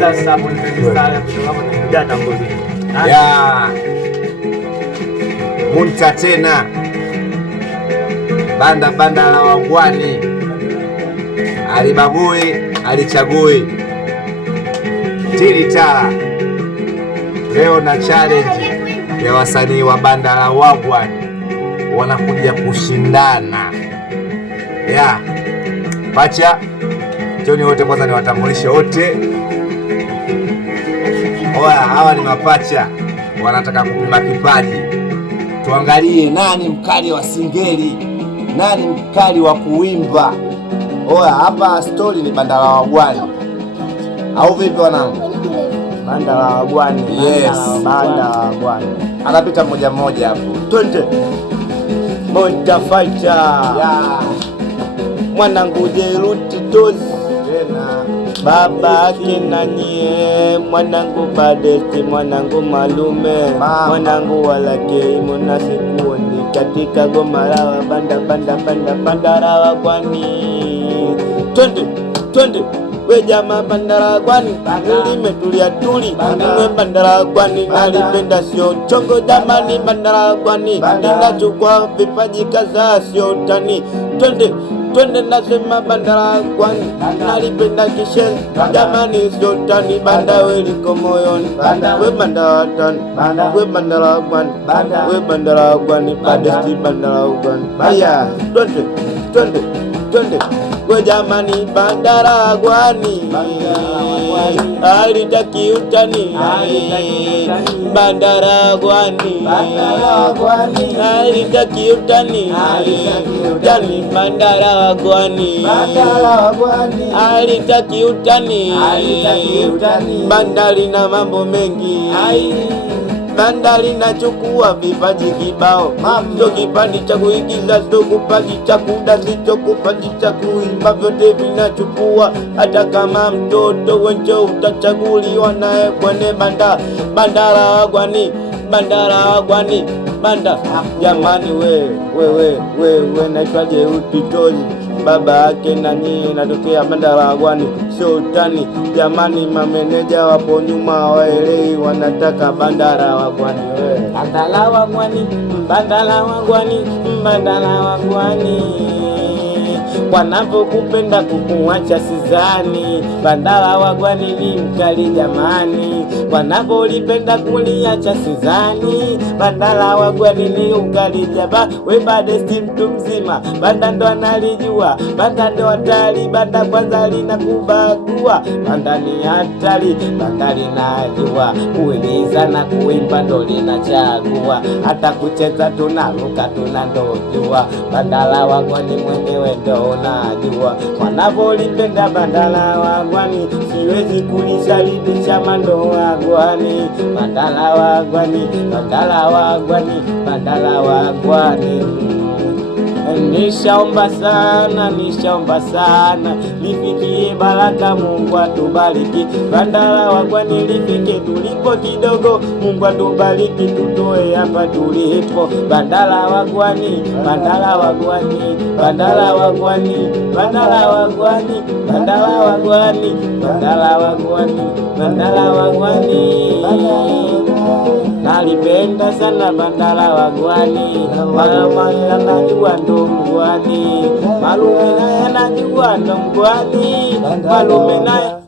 Kwanza sababu nimestari kutoka kwa kijana ngozi. Ya. Munta tena. Banda la wangwani. Alibagui, alichagui. Tili-tala. Leo na challenge ya wasanii wa banda la wangwani wanakuja kushindana. Ya. Pacha, Joni wote kwanza niwatambulishe wote. Oya, hawa ni mapacha wanataka kupima kipaji. Tuangalie nani mkali wa singeli, nani mkali wa kuimba. Oya, hapa story ni banda la wagwani. Au vipi wanangu? Banda la wagwani. Yes. Banda la wagwani. Anapita mmoja mmoja hapo. Twende. Monta fighter. Ya. Mwanangu Jeruti Tozi. Tena. Baba kina nyie, mwanangu Badeti, mwanangu Malume, mwanangu Walakei, mwana sikuoni katika goma la banda la wagwani. Twende we jamaa, banda la wagwani limetulia tuli, niwe banda la wagwani nalipenda sio chongo jamani, banda la wagwani linachukua vipaji kadhaa sio utani. Twende nasema banda la wagwani nalipenda kishen jamani sio utani, banda we liko moyoni, we banda la watani, we banda la wagwani, we banda la wagwani, Badesti banda la wagwani. Haya, twende we jamani, banda la wagwani alitaki utani, banda la wagwani alitaki utani, jani banda la wagwani alitaki utani, banda lina mambo mengi, banda linachukua vipaji kibao, sio kipaji cha kuigiza, sio kipaji cha kudansi, sio kipaji cha kuimba, vyote vinachukua. Hata kama mtoto wenye utachaguliwa naye kwenye banda la wagwani, banda la wagwani, banda jamani. We naitwa Jeruti Tozi, baba yake na nyie natokea banda la wagwani sio utani jamani. Mameneja wapo nyuma waelewi, wanataka banda la wagwani. We banda la wagwani, banda la wagwani, banda la wagwani, wanapokupenda kukuacha sizani, banda la wagwani ni mkali jamani, wanapolipenda kuliacha sizani, banda la wagwani ni ukali jaba. We Badesti mtu mzima, banda ndo analijua, banda ndo hatari, banda kwanza linakubagua, banda ni hatari, banda linajua kuigiza na kuimba ndo linachagua, hata kucheza tunaruka tunandojua, banda la wagwani mwenyewe ndo najua, wanapolipenda banda la wagwani siwezi kulisalibisha mando wagwani, banda la wagwani, banda la wagwani, banda la wagwani. Nishaomba sana lifikie baraka, Mungu atubariki, banda la wagwani lifike tulipo kidogo, Mungu atubariki tutoe hapa tulipo, banda la wagwani, banda la wagwani, banda la wagwani, banda la wagwani, banda la wagwani, banda la wagwani, banda la wagwani. Nalipenda sana banda la wagwani, Malume anajua ndo mgwani, Malume naye anajua ndo mgwani, Malume naye